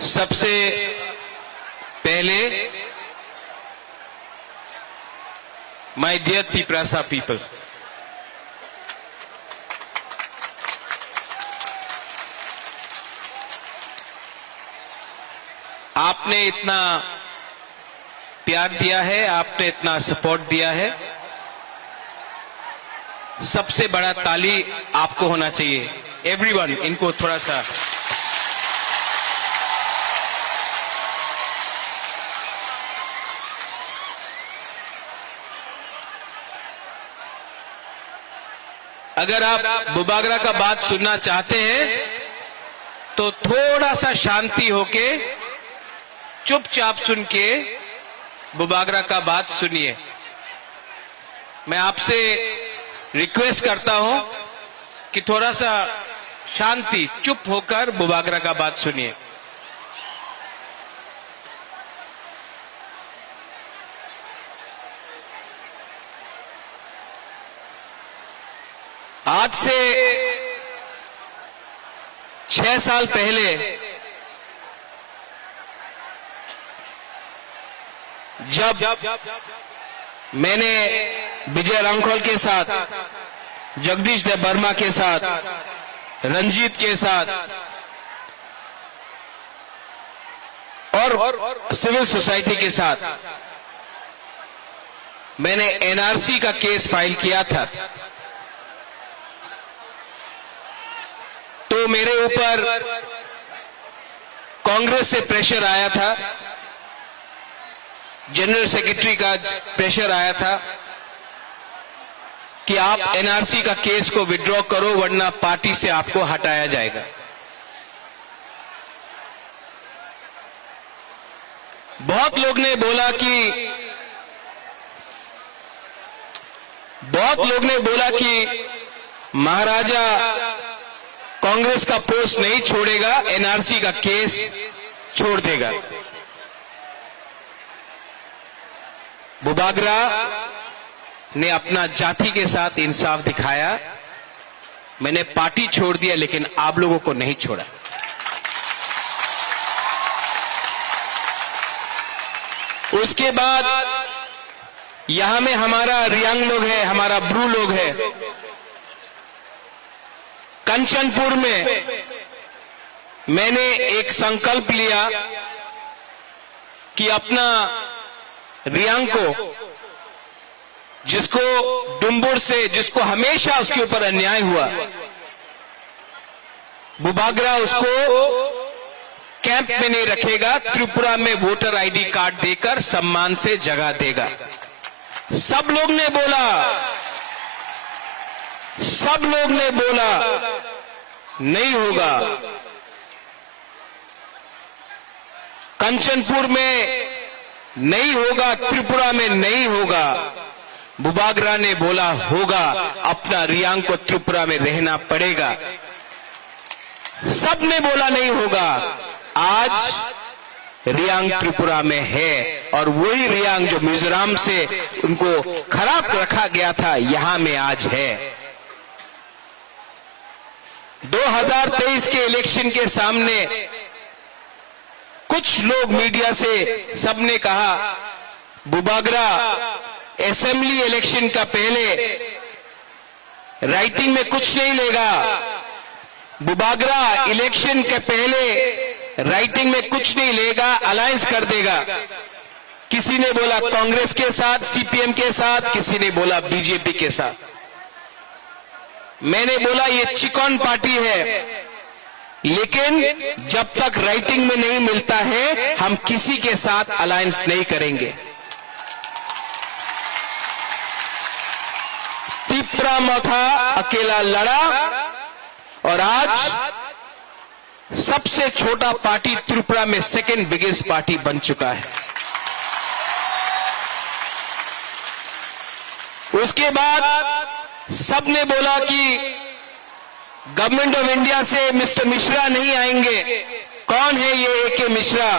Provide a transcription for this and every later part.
सबसे पहले my dear Tiprasa people, आपने इतना प्यार दिया है, आपने इतना सपोर्ट दिया है, सबसे बड़ा ताली आपको होना चाहिए। एवरीवन, इनको थोड़ा सा अगर आप बुबागरा का बात सुनना चाहते हैं तो थोड़ा सा शांति होके चुपचाप सुन के बुबागरा का बात सुनिए। मैं आपसे रिक्वेस्ट करता हूं कि थोड़ा सा शांति, चुप होकर बुबागरा का बात सुनिए। आज से 6 साल पहले जब मैंने विजय रांखोल के साथ, जगदीश देव वर्मा के साथ, रंजीत के साथ और सिविल सोसाइटी के साथ मैंने एनआरसी का केस फाइल किया था, तो मेरे ऊपर कांग्रेस से प्रेशर आया था, जनरल सेक्रेटरी का प्रेशर आया था कि आप एनआरसी का केस को विड्रॉ करो वरना पार्टी से आपको हटाया जाएगा। बहुत लोग ने बोला कि महाराजा कांग्रेस का पोस्ट नहीं छोड़ेगा, एनआरसी का केस छोड़ देगा। बुबागरा ने अपना जाति के साथ इंसाफ दिखाया। मैंने पार्टी छोड़ दिया लेकिन आप लोगों को नहीं छोड़ा। उसके बाद यहां में हमारा रियांग लोग है, हमारा ब्रू लोग है। कंचनपुर में मैंने एक संकल्प लिया कि अपना रियांग को, जिसको डुम्बुर से, जिसको हमेशा उसके ऊपर अन्याय हुआ, बुबागरा उसको कैंप में नहीं रखेगा, त्रिपुरा में वोटर आईडी कार्ड देकर सम्मान से जगह देगा। सब लोग ने बोला नहीं होगा। कंचनपुर में नहीं होगा, त्रिपुरा में नहीं होगा। बुबागरा ने बोला होगा, अपना रियांग को त्रिपुरा में रहना पड़ेगा। सब ने बोला नहीं होगा। आज रियांग त्रिपुरा में है और वही रियांग जो मिजोरम से उनको खराब रखा गया था, यहां में आज है। 2023 के इलेक्शन के सामने कुछ लोग मीडिया से सबने कहा बुबागरा असेंबली इलेक्शन का पहले राइटिंग में कुछ नहीं लेगा, बुबागरा इलेक्शन के पहले राइटिंग में कुछ नहीं लेगा, अलायंस कर देगा। किसी ने बोला कांग्रेस के साथ, सीपीएम के साथ, किसी ने बोला बीजेपी के साथ। मैंने बोला ये चिकन पार्टी है, लेकिन जब तक राइटिंग में नहीं मिलता है हम किसी के साथ अलायंस नहीं करेंगे। तिप्रा मोथा अकेला लड़ा और आज सबसे छोटा पार्टी त्रिपुरा में सेकंड बिगेस्ट पार्टी बन चुका है। उसके बाद सबने बोला कि गवर्नमेंट ऑफ इंडिया से मिस्टर मिश्रा नहीं आएंगे। कौन है ये एके मिश्रा?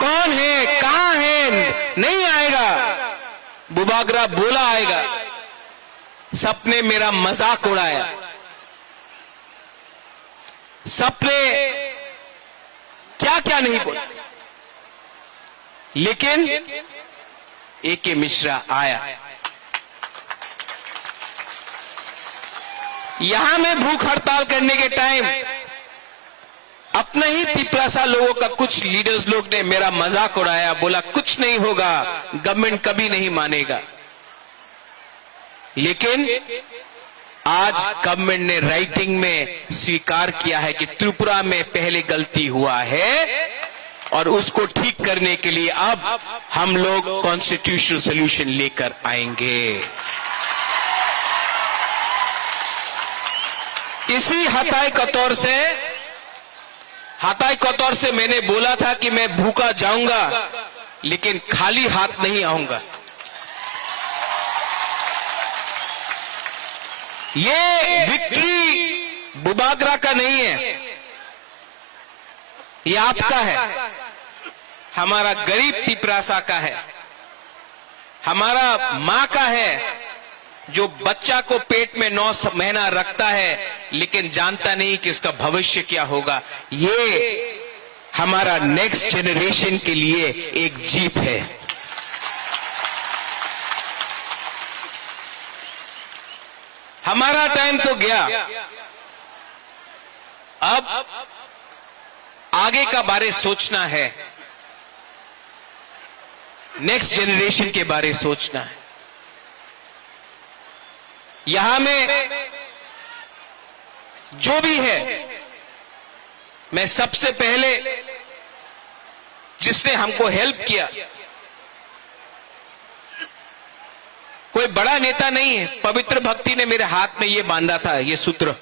कौन है? कहां है? नहीं आएगा। बुबागरा बोला आएगा। सबने मेरा मजाक उड़ाया। सबने क्या क्या क्या नहीं बोला, लेकिन ए.के. मिश्रा आया। यहां में भूख हड़ताल करने के टाइम अपने ही तिपरासा लोगों का कुछ लीडर्स लोग ने मेरा मजाक उड़ाया, बोला कुछ नहीं होगा, गवर्नमेंट कभी नहीं मानेगा। लेकिन आज गवर्नमेंट ने राइटिंग में स्वीकार किया है कि त्रिपुरा में पहले गलती हुआ है और उसको ठीक करने के लिए अब हम लोग कॉन्स्टिट्यूशनल सॉल्यूशन लेकर आएंगे। इसी हताई कतौर से मैंने बोला था कि मैं भूखा जाऊंगा लेकिन खाली हाथ नहीं आऊंगा। ये विक्ट्री बुबागरा का नहीं है, ये आपका है, हमारा गरीब तिपरासा का है, हमारा मां का है जो बच्चा को पेट में 9 महीना रखता है लेकिन जानता नहीं कि उसका भविष्य क्या होगा। ये हमारा नेक्स्ट जनरेशन के लिए एक जीत है। हमारा टाइम तो गया, अब आगे का बारे सोचना है, नेक्स्ट जनरेशन के बारे सोचना है। यहां में जो भी है, मैं सबसे पहले जिसने हमको हेल्प किया, कोई बड़ा नेता नहीं है, पवित्र भक्ति ने मेरे हाथ में ये बांधा था, ये सूत्र।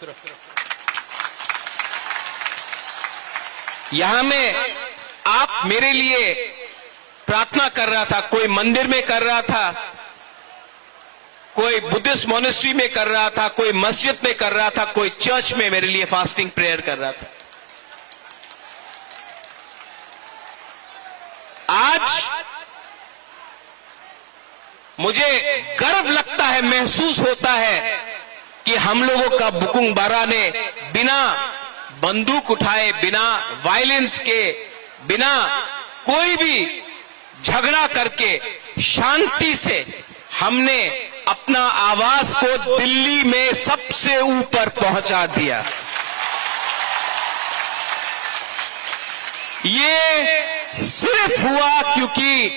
यहां में आप मेरे लिए प्रार्थना कर रहा था, कोई मंदिर में कर रहा था, कोई बुद्धिस्ट मोनेस्ट्री में कर रहा था, कोई मस्जिद में कर रहा था, कोई चर्च में मेरे लिए फास्टिंग प्रेयर कर रहा था। आज मुझे गर्व लगता है, महसूस होता है कि हम लोगों का बुकुंग बारा ने बिना बंदूक उठाए, बिना वायलेंस के, बिना कोई भी झगड़ा करके शांति से हमने अपना आवाज को दिल्ली में सबसे ऊपर पहुंचा दिया। ये सिर्फ हुआ क्योंकि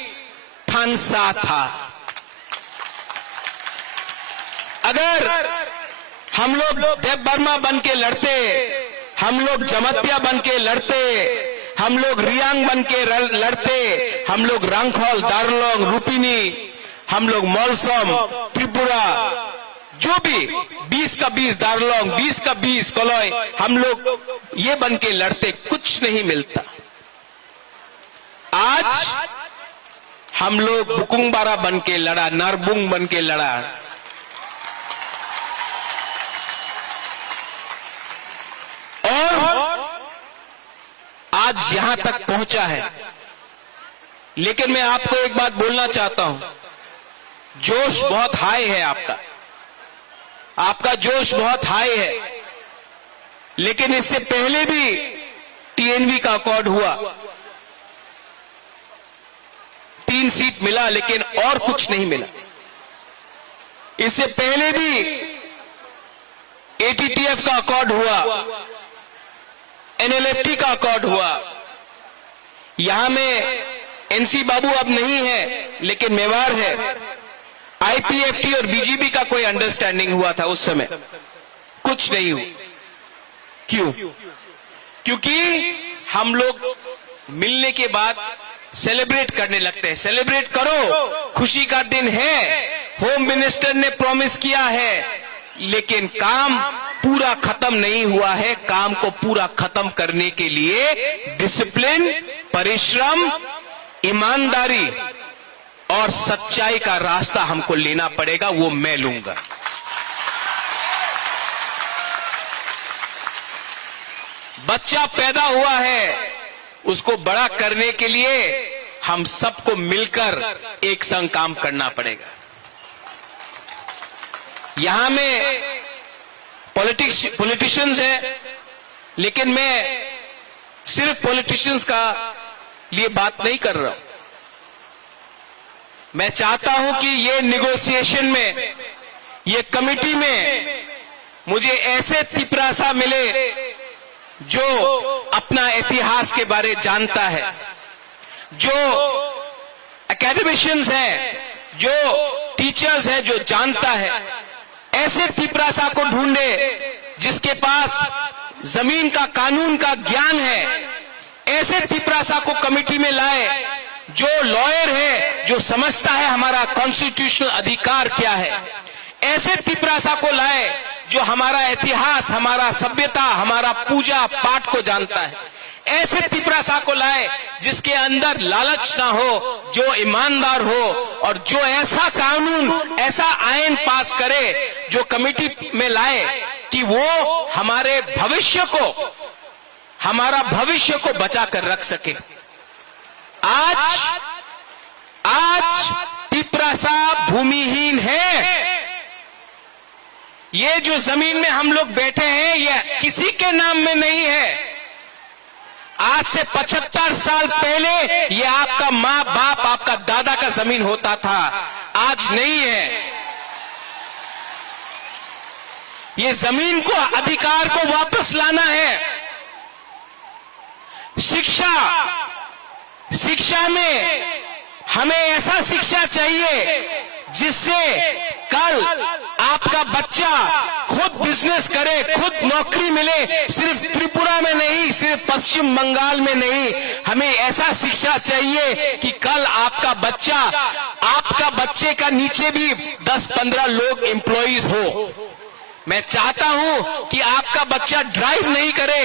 थानसा था। अगर हम लोग देव बर्मा बन के लड़ते, हम लोग जमतिया बन के लड़ते, हम लोग रियांग बन के लड़ते, हम लोग रंगखोल, दारलोंग, रूपिनी, हम लोग मौलसम, त्रिपुरा, जो भी 20 का 20 दारलोंग, 20 का 20 कलोई, हम लोग ये बन के लड़ते, कुछ नहीं मिलता। आज हम लोग बुकुंग बारा बन के लड़ा, नरबुंग बन के लड़ा। और आज यहां तक पहुंचा है। लेकिन मैं आपको एक बात बोलना चाहता हूं, जोश बहुत हाई है आपका जोश बहुत हाई है। लेकिन इससे पहले भी टीएनवी का अकॉर्ड हुआ, 3 सीट मिला लेकिन और कुछ नहीं मिला। इससे पहले भी एटीटीएफ का अकॉर्ड हुआ, एनएलएफटी का अकॉर्ड हुआ। यहां में एनसी बाबू अब नहीं है लेकिन मेवाड़ है। आईपीएफटी और बीजेपी का कोई अंडरस्टैंडिंग हुआ था उस समय, कुछ नहीं हुआ। क्यों? क्योंकि हम लोग मिलने के बाद सेलिब्रेट करने लगते हैं। सेलिब्रेट करो, खुशी का दिन है, होम मिनिस्टर ने प्रॉमिस किया है, लेकिन काम पूरा खत्म नहीं हुआ है। काम को पूरा खत्म करने के लिए डिसिप्लिन, परिश्रम, ईमानदारी और सच्चाई का रास्ता हमको लेना पड़ेगा, वो मैं लूंगा। बच्चा पैदा हुआ है, उसको बड़ा करने के लिए हम सबको मिलकर एक संग काम करना पड़ेगा। यहां में पॉलिटिशियंस हैं, लेकिन मैं सिर्फ पॉलिटिशियंस का लिए बात नहीं कर रहा हूं। मैं चाहता हूं कि ये निगोशिएशन में, ये कमिटी में मुझे ऐसे तिपरासा मिले जो अपना इतिहास के बारे जानता है, जो एकेडमिशियंस हैं, जो टीचर्स हैं, जो जानता है। ऐसे तिपरासा को ढूंढे जिसके पास जमीन का, कानून का ज्ञान है। ऐसे तिपरासा को कमेटी में लाए जो लॉयर है, जो समझता है हमारा कॉन्स्टिट्यूशनल अधिकार क्या है। ऐसे तिपरासा को लाए जो हमारा इतिहास, हमारा सभ्यता, हमारा पूजा पाठ को जानता है। ऐसे तिपरासा को लाए जिसके अंदर लालच ना हो, जो ईमानदार हो, और जो ऐसा कानून, ऐसा आईन पास करे जो कमेटी में लाए कि वो हमारे भविष्य को, हमारा भविष्य को बचा कर रख सके। आज तिपरासा भूमिहीन है। ये जो जमीन में हम लोग बैठे हैं, ये किसी के नाम में नहीं है। आज से 75 साल पहले ये आपका माँ बाप, आपका दादा का जमीन होता था, आज नहीं है। ये जमीन को, अधिकार को वापस लाना है। शिक्षा में हमें ऐसा शिक्षा चाहिए जिससे कल आपका बच्चा खुद बिजनेस करे, खुद नौकरी मिले। सिर्फ त्रिपुरा में नहीं, सिर्फ पश्चिम बंगाल में नहीं, हमें ऐसा शिक्षा चाहिए कि कल आपका बच्चा, आपका बच्चे का नीचे भी 10-15 लोग एम्प्लॉइज हो। मैं चाहता हूं कि आपका बच्चा ड्राइव नहीं करे,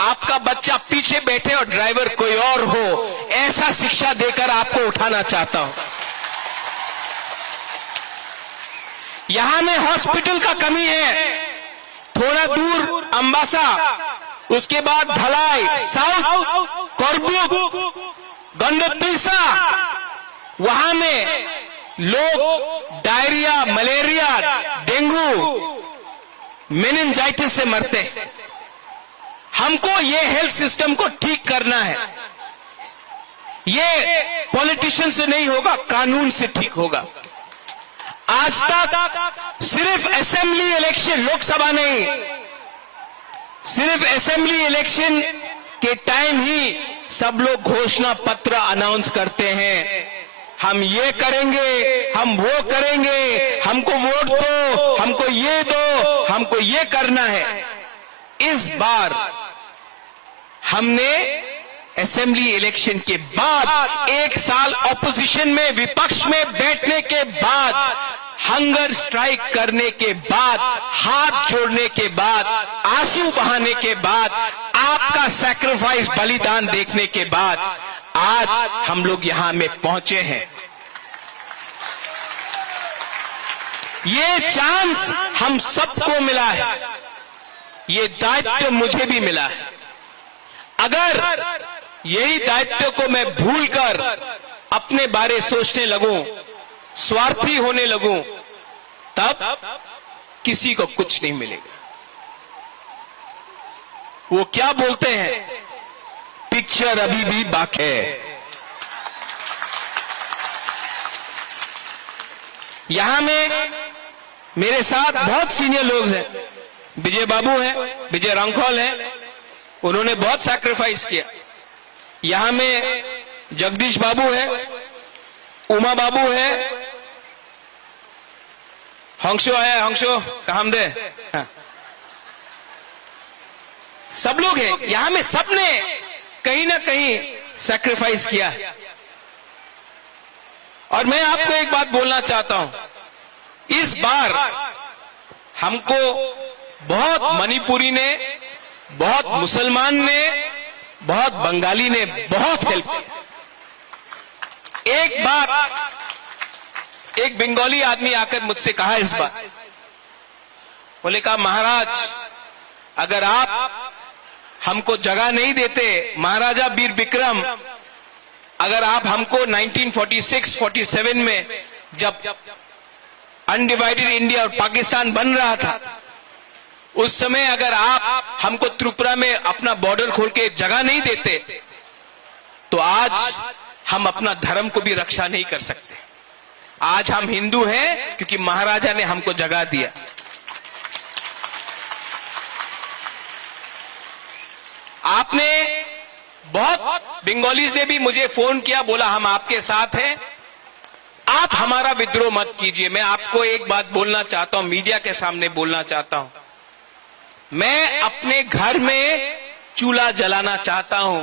आपका बच्चा पीछे बैठे और ड्राइवर कोई और हो। ऐसा शिक्षा देकर आपको उठाना चाहता हूं। यहां में हॉस्पिटल का कमी है, थोड़ा दूर अंबासा, उसके बाद ढलाई, साउथ कोरबुक, गंडोत्रिसा, वहां में लोग डायरिया, मलेरिया, डेंगू, मेनिंजाइटिस से मरते हैं। हमको ये हेल्थ सिस्टम को ठीक करना है। ये पॉलिटिशियन से नहीं होगा, कानून से ठीक होगा। आज तक सिर्फ असेंबली इलेक्शन, लोकसभा नहीं, सिर्फ असेंबली इलेक्शन के टाइम ही सब लोग घोषणा पत्र अनाउंस करते हैं। हम ये करेंगे, हम वो करेंगे, हमको वोट दो, हमको ये दो, हमको ये करना है। इस बार हमने असेंबली इलेक्शन के बाद, एक साल ऑपोजिशन में, विपक्ष में बैठने के बाद, हंगर स्ट्राइक करने के बाद, हाथ जोड़ने के बाद, आंसू बहाने के बाद, आपका सैक्रिफाइस, बलिदान देखने के बाद आज हम लोग यहां में पहुंचे हैं। ये चांस हम सबको मिला है, ये दायित्व मुझे भी मिला है। अगर यही दायित्व को मैं भूलकर अपने बारे सोचने लगूं, स्वार्थी होने लगूं, तब किसी को कुछ नहीं मिलेगा। वो क्या बोलते हैं, पिक्चर अभी भी बाकी है। यहां में मेरे साथ बहुत सीनियर लोग हैं। विजय बाबू हैं, विजय रंखौल हैं, उन्होंने बहुत सैक्रिफाइस किया। यहां में जगदीश बाबू है, उमा बाबू है, हंसो आया, हंसो काम दे, हाँ। सब लोग हैं यहां में, सबने कहीं ना कहीं सैक्रिफाइस किया। और मैं आपको एक बात बोलना चाहता हूं, इस बार हमको बहुत मणिपुरी ने, बहुत मुसलमान ने, बहुत बंगाली ने बहुत हेल्प किया। एक बार एक बंगाली आदमी आकर मुझसे कहा इस बार, बोले कहा महाराज अगर आप हमको जगह नहीं देते, महाराजा वीर विक्रम, अगर आप हमको 1946-47 में जब अनडिवाइडेड इंडिया और पाकिस्तान बन रहा था, उस समय अगर आप हमको त्रिपुरा में अपना बॉर्डर खोल के जगह नहीं देते तो आज हम अपना धर्म को भी रक्षा नहीं कर सकते। आज हम हिंदू हैं क्योंकि महाराजा ने हमको जगह दिया। आपने बहुत बंगालीज ने भी मुझे फोन किया, बोला हम आपके साथ हैं, आप हमारा विद्रोह मत कीजिए। मैं आपको एक बात बोलना चाहता हूं, मीडिया के सामने बोलना चाहता हूं, मैं अपने घर में चूल्हा जलाना चाहता हूं,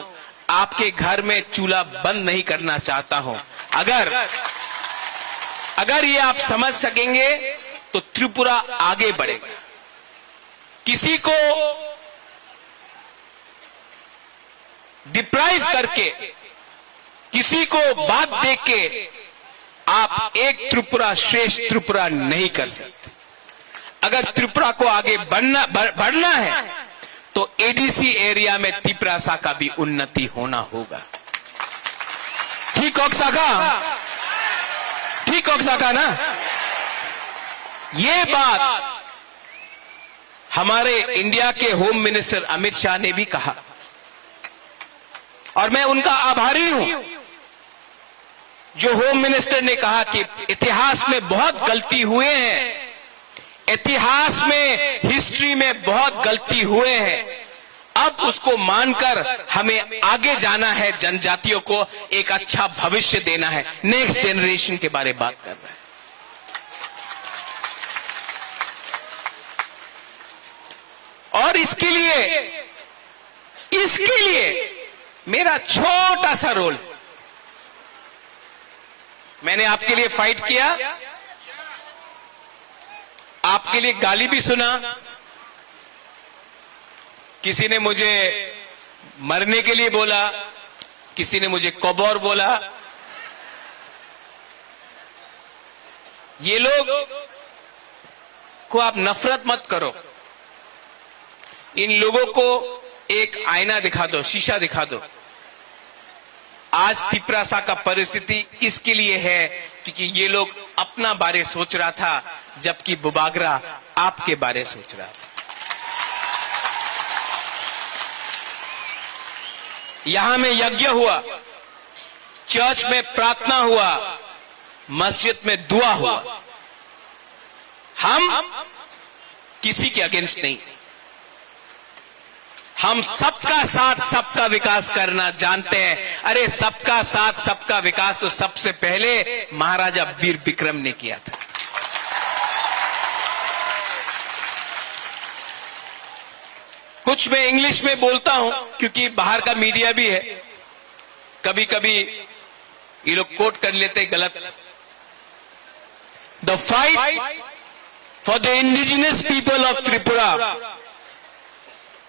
आपके घर में चूल्हा बंद नहीं करना चाहता हूं। अगर ये आप समझ सकेंगे तो त्रिपुरा आगे बढ़ेगा। किसी को डिप्राइव करके, किसी को बात देख के आप एक त्रिपुरा श्रेष्ठ त्रिपुरा नहीं कर सकते। अगर त्रिपुरा को आगे बढ़ना है तो एडीसी एरिया में तिपरासा का भी उन्नति होना होगा। ठीक ऑक्साका ना? ये बात हमारे इंडिया के होम मिनिस्टर अमित शाह ने भी कहा और मैं उनका आभारी हूं। जो होम मिनिस्टर ने कहा कि इतिहास में बहुत गलती हुए हैं, इतिहास में, हिस्ट्री में बहुत गलती हुए हैं, अब उसको मानकर हमें आगे जाना है, जनजातियों को एक अच्छा भविष्य देना है, नेक्स्ट जनरेशन के बारे में बात कर रहा है। और इसके लिए मेरा छोटा सा रोल, मैंने आपके लिए फाइट किया, आपके लिए गाली भी सुना, किसी ने मुझे मरने के लिए बोला, किसी ने मुझे कबौर बोला। ये लोग को आप नफरत मत करो, इन लोगों को एक आईना दिखा दो, शीशा दिखा दो। आज तिपरासा का परिस्थिति इसके लिए है क्योंकि ये लोग अपना बारे सोच रहा था, जबकि बुबागरा आपके बारे सोच रहा था। यहां में यज्ञ हुआ, चर्च में प्रार्थना हुआ, मस्जिद में दुआ हुआ। हम किसी के अगेंस्ट नहीं, हम सबका साथ सबका विकास करना जानते हैं। अरे सबका साथ सबका विकास तो सबसे पहले महाराजा वीर विक्रम ने किया था। कुछ मैं इंग्लिश में बोलता हूं क्योंकि बाहर का मीडिया भी है, कभी कभी ये लोग कोट कर लेते गलत। The fight for the indigenous people of Tripura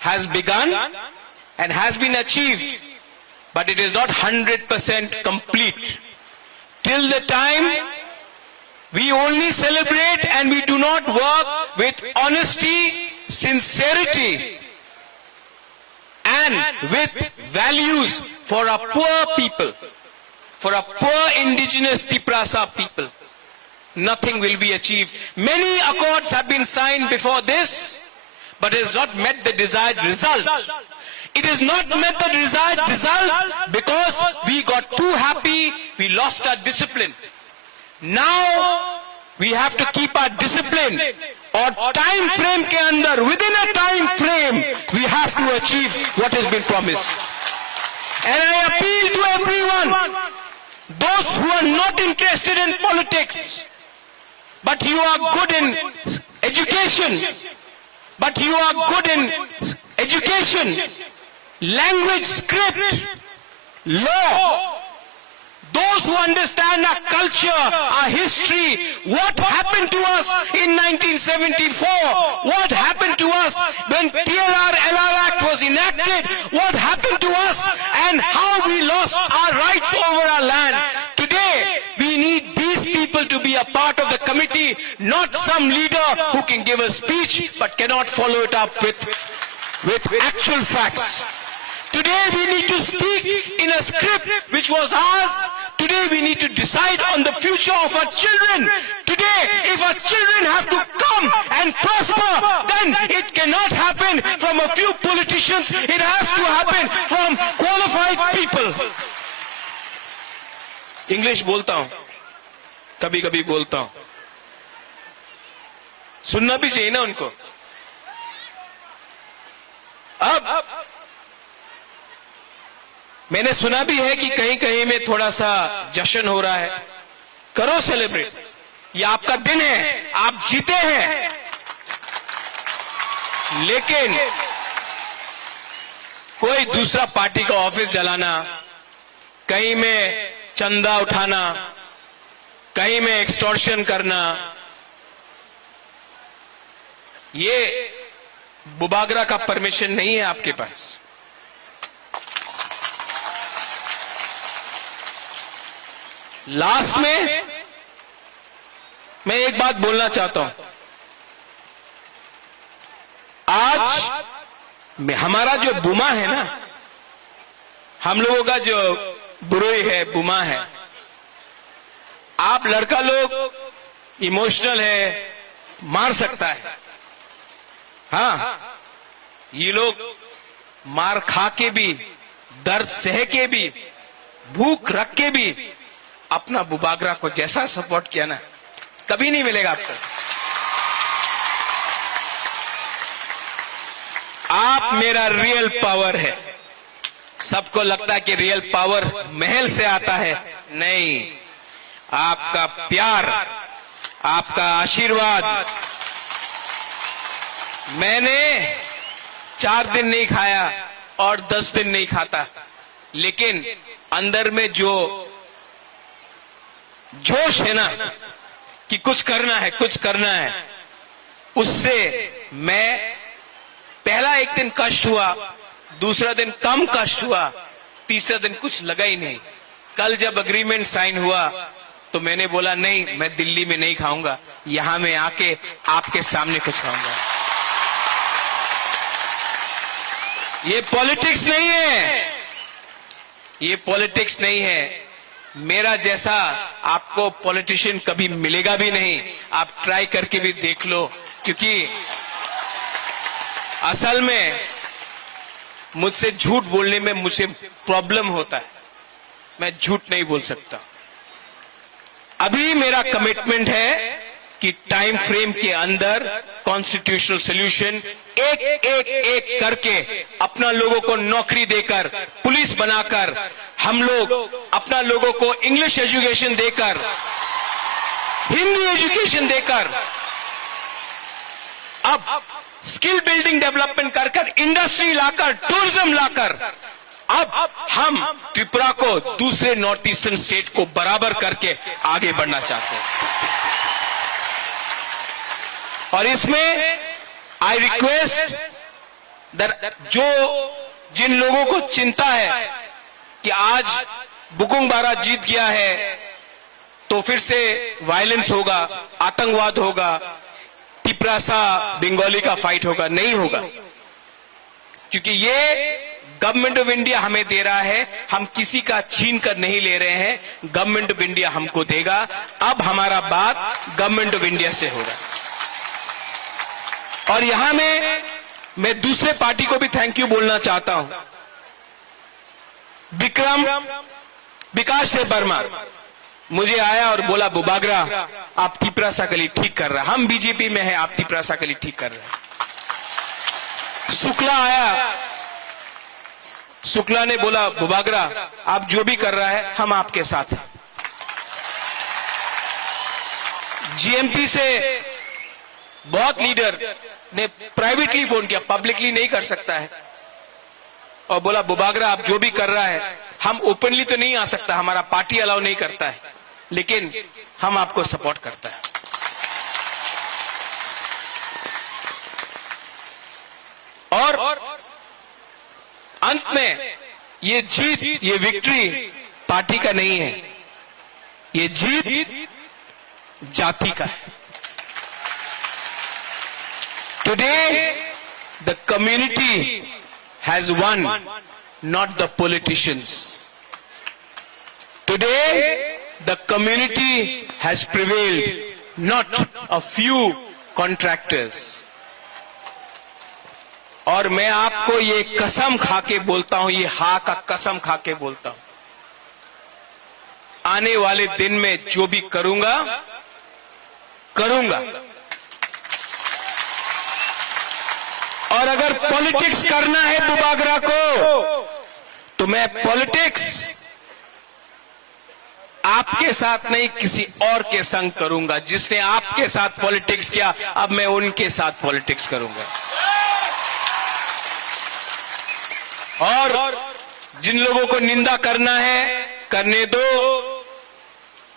has begun and has been achieved, but it is not 100% complete. Till the time we only celebrate and we do not work with honesty, sincerity and with values for our poor people, for our poor indigenous Tiprasa people, nothing will be achieved. Many accords have been signed before this, but it has not met the desired result. It has not met the desired result because we got too happy, we lost our discipline. Now we have to keep our discipline, और time frame के अंदर, within a time frame, we have to achieve what has been promised. And I appeal to everyone, those who are not interested in politics, but you are good in education, language, script, law, those who understand our culture, our history, what happened to us in 1974, what happened to us when TRR-LR Act was enacted, what happened to us and how we lost our rights over our land. Today, we need these people to be a part of the committee, not some leader who can give a speech but cannot follow it up with actual facts. Today we need to speak in a script which was ours Today we need to decide on the future of our children. Today, if our children have to come and prosper, then it cannot happen from a few politicians. It has to happen from qualified people. English बोलता हूं, कभी कभी बोलता हूं, सुनना भी चाहिए ना उनको. अब मैंने सुना भी है कि कहीं कहीं में थोड़ा सा जश्न हो रहा है. करो सेलिब्रेट, ये आपका दिन है, आप जीते हैं. लेकिन कोई दूसरा पार्टी का ऑफिस जलाना, कहीं में चंदा उठाना, कहीं में एक्सटॉर्शन करना, ये बुबागरा का परमिशन नहीं है आपके पास. लास्ट में मैं एक बात बोलना चाहता हूं. आज हमारा जो बुमा है ना, हम लोगों का जो बुरोई है, बुमा है. आप लड़का लोग इमोशनल है, मार सकता है. हाँ, ये लोग मार खा के भी, दर्द सह के भी, भूख रख के भी अपना बुबागरा को जैसा सपोर्ट किया ना, कभी नहीं मिलेगा आपको. आप मेरा रियल पावर है. सबको लगता है कि रियल पावर महल से आता है. नहीं, आपका प्यार, आपका आशीर्वाद. मैंने 4 दिन नहीं खाया और 10 दिन नहीं खाता, लेकिन अंदर में जो जोश है ना कि कुछ करना है, कुछ करना है, उससे मैं पहला एक दिन कष्ट हुआ, दूसरा दिन कम कष्ट हुआ, तीसरा दिन कुछ लगा ही नहीं. कल जब एग्रीमेंट साइन हुआ तो मैंने बोला नहीं, मैं दिल्ली में नहीं खाऊंगा, यहां मैं आके आपके सामने कुछ खाऊंगा. ये पॉलिटिक्स नहीं है, ये पॉलिटिक्स नहीं है. मेरा जैसा आपको पॉलिटिशियन कभी मिलेगा भी नहीं. आप ट्राई करके भी देख लो, क्योंकि असल में मुझसे झूठ बोलने में मुझे प्रॉब्लम होता है. मैं झूठ नहीं बोल सकता. अभी मेरा कमिटमेंट है कि टाइम फ्रेम के अंदर कॉन्स्टिट्यूशनल सॉल्यूशन एक करके अपना लोगों को नौकरी देकर, पुलिस बनाकर, हम लोग अपना लोगों को इंग्लिश एजुकेशन देकर, हिंदी एजुकेशन देकर, अब स्किल बिल्डिंग डेवलपमेंट कर इंडस्ट्री लाकर, टूरिज्म लाकर, अब हम त्रिपुरा को दूसरे नॉर्थ ईस्टर्न स्टेट को बराबर करके आगे बढ़ना चाहते हैं. और इसमें आई रिक्वेस्ट जो जिन लोगों को चिंता है कि आज बुकुंग बारा जीत गया है तो फिर से वायलेंस होगा, आतंकवाद होगा, तिपरासा बंगाली का फाइट होगा, नहीं होगा. क्योंकि ये गवर्नमेंट ऑफ इंडिया हमें दे रहा है, हम किसी का छीन कर नहीं ले रहे हैं. गवर्नमेंट ऑफ इंडिया हमको देगा. अब हमारा बात गवर्नमेंट ऑफ इंडिया से हो रहा है. और यहां मैं दूसरे पार्टी को भी थैंक यू बोलना चाहता हूं. विकास देव वर्मा मुझे आया और बोला, बुबागरा आप तिपरासा गली ठीक कर रहे हैं, हम बीजेपी में है, आप तिपरासा गली ठीक कर रहे हैं. शुक्ला आया, शुक्ला ने बोला, बुबागरा आप जो भी कर रहा है हम आपके साथ हैं. जीएमपी से बहुत लीडर ने प्राइवेटली फोन किया, पब्लिकली नहीं कर सकता है, और बोला बुबागरा आप जो भी कर रहा है, हम ओपनली तो नहीं आ सकता, हमारा पार्टी अलाउ नहीं करता है, लेकिन हम आपको सपोर्ट करता है. और अंत में ये जीत, ये विक्ट्री पार्टी का नहीं है, ये जीत जाति का है. Today, the community has won, not the politicians. Today, the community has prevailed, not a few contractors. और मैं आपको ये कसम खा के बोलता हूं, ये हा का कसम खा के बोलता हूं, आने वाले दिन में जो भी करूंगा और अगर पॉलिटिक्स करना है बुबागरा को, तो मैं पॉलिटिक्स आपके साथ नहीं किसी और के संग करूंगा। जिसने आपके साथ पॉलिटिक्स किया, अब मैं उनके साथ पॉलिटिक्स करूंगा। और जिन लोगों को निंदा करना है करने दो,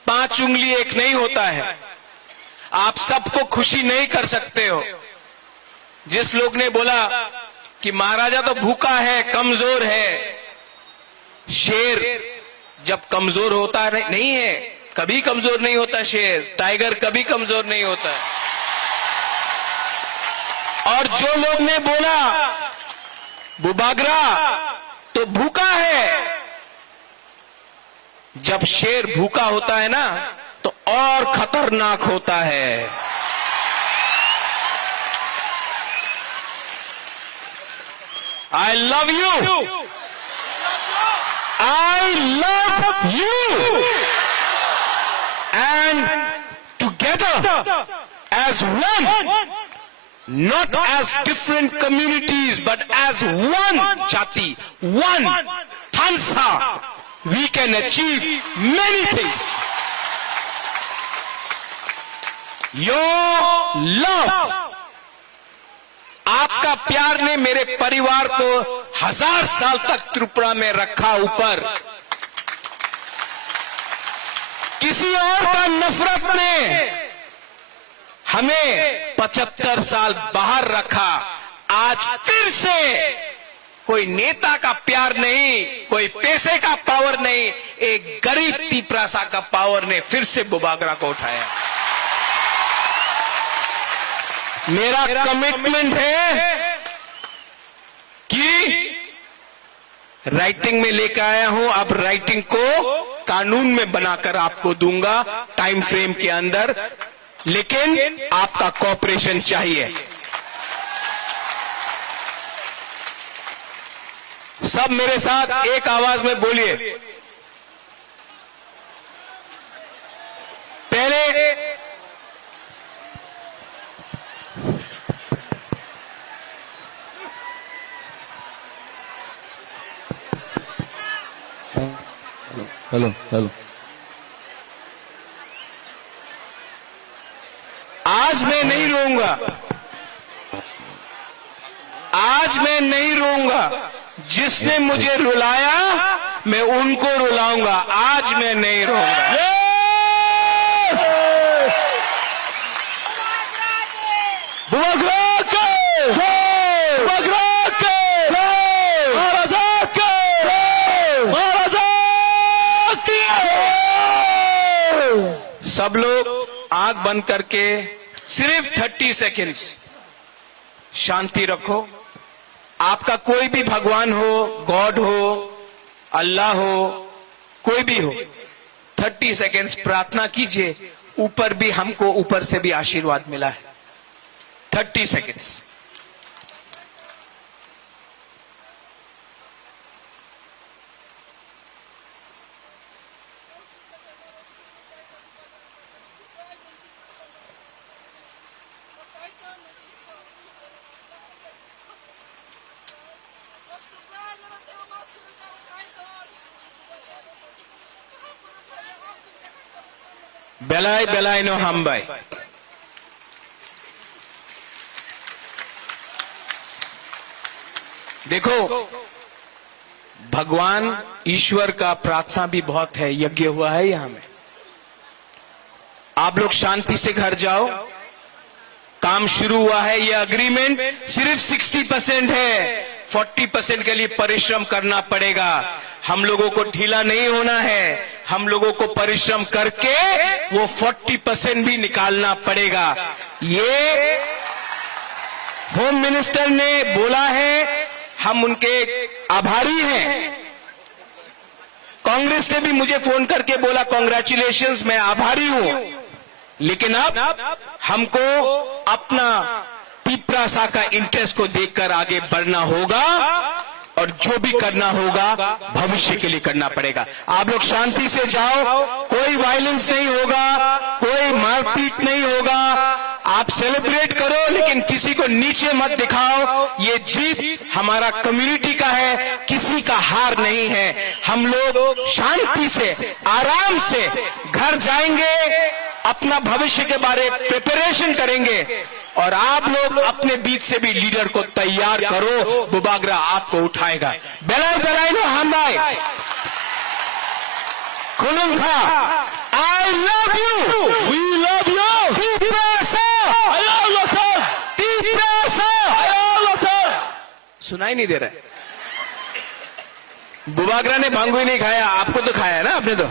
5 उंगली एक नहीं होता है। आप सबको खुशी नहीं कर सकते हो। जिस लोग ने बोला कि महाराजा तो भूखा है, कमजोर है, शेर जब कमजोर होता नहीं है, कभी कमजोर नहीं होता शेर, टाइगर कभी कमजोर नहीं होता। और जो लोग ने बोला बुबागरा तो भूखा है, जब शेर भूखा होता है ना तो और खतरनाक होता है। I love you. I love you. And together as one, not as different communities, but as one jati, one Tansa, we can achieve many things. Your love, आपका प्यार ने मेरे परिवार को 1000 साल तक त्रिपुरा में रखा ऊपर। किसी और का नफरत ने हमें 75 साल बाहर रखा। आज फिर से कोई नेता का प्यार नहीं, कोई पैसे का पावर नहीं, एक गरीब तिपरासा का पावर ने फिर से बुबागरा को उठाया। मेरा कमिटमेंट है कि राइटिंग में लेकर आया हूं, अब राइटिंग को कानून में बनाकर आपको दूंगा टाइम फ्रेम के अंदर, लेकिन आपका कोऑपरेशन चाहिए। सब मेरे साथ एक आवाज में बोलिए। पहले हेलो आज मैं नहीं रोऊंगा, आज मैं नहीं रोऊंगा। जिसने मुझे रुलाया मैं उनको रुलाऊंगा, आज मैं नहीं रोऊंगा। सब लोग आंख बंद करके सिर्फ 30 सेकेंड्स शांति रखो। आपका कोई भी भगवान हो, गॉड हो, अल्लाह हो, कोई भी हो, 30 सेकेंड्स प्रार्थना कीजिए। ऊपर भी हमको ऊपर से भी आशीर्वाद मिला है। 30 सेकेंड्स। बेलाय बेलाय नो हमबाई। देखो, भगवान ईश्वर का प्रार्थना भी बहुत है, यज्ञ हुआ है यहां में। आप लोग शांति से घर जाओ। काम शुरू हुआ है, ये अग्रीमेंट सिर्फ 60% है, 40% के लिए परिश्रम करना पड़ेगा। हम लोगों को ढीला नहीं होना है, हम लोगों को परिश्रम करके वो 40% भी निकालना पड़ेगा। ये होम मिनिस्टर ने बोला है, हम उनके आभारी हैं। कांग्रेस ने भी मुझे फोन करके बोला कॉन्ग्रेचुलेशंस, मैं आभारी हूं, लेकिन अब हमको अपना पिपरासा का इंटरेस्ट को देखकर आगे बढ़ना होगा और जो भी करना होगा भविष्य के लिए करना पड़ेगा। आप लोग शांति से जाओ, कोई वायलेंस नहीं होगा, कोई मारपीट नहीं होगा। आप सेलिब्रेट करो, लेकिन किसी को नीचे मत दिखाओ। ये जीत हमारा कम्युनिटी का है, किसी का हार नहीं है। हम लोग शांति से आराम से घर जाएंगे, अपना भविष्य के बारे प्रिपरेशन करेंगे और आप लोग अपने बीच से भी लीडर को तैयार करो। बुबागरा आपको उठाएगा। बेलाय बेलाय नो हमबाय खुलुंखा, I love you, We love you! पिपरासा, पिपरासा। सुनाई नहीं दे रहा है। बुबागरा ने भांगू ही नहीं खाया, आपको तो खाया है ना आपने तो।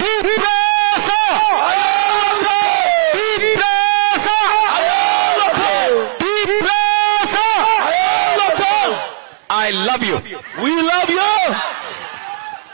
पिपरासा, पिपरासा, पिपरासा। I love you. We love you!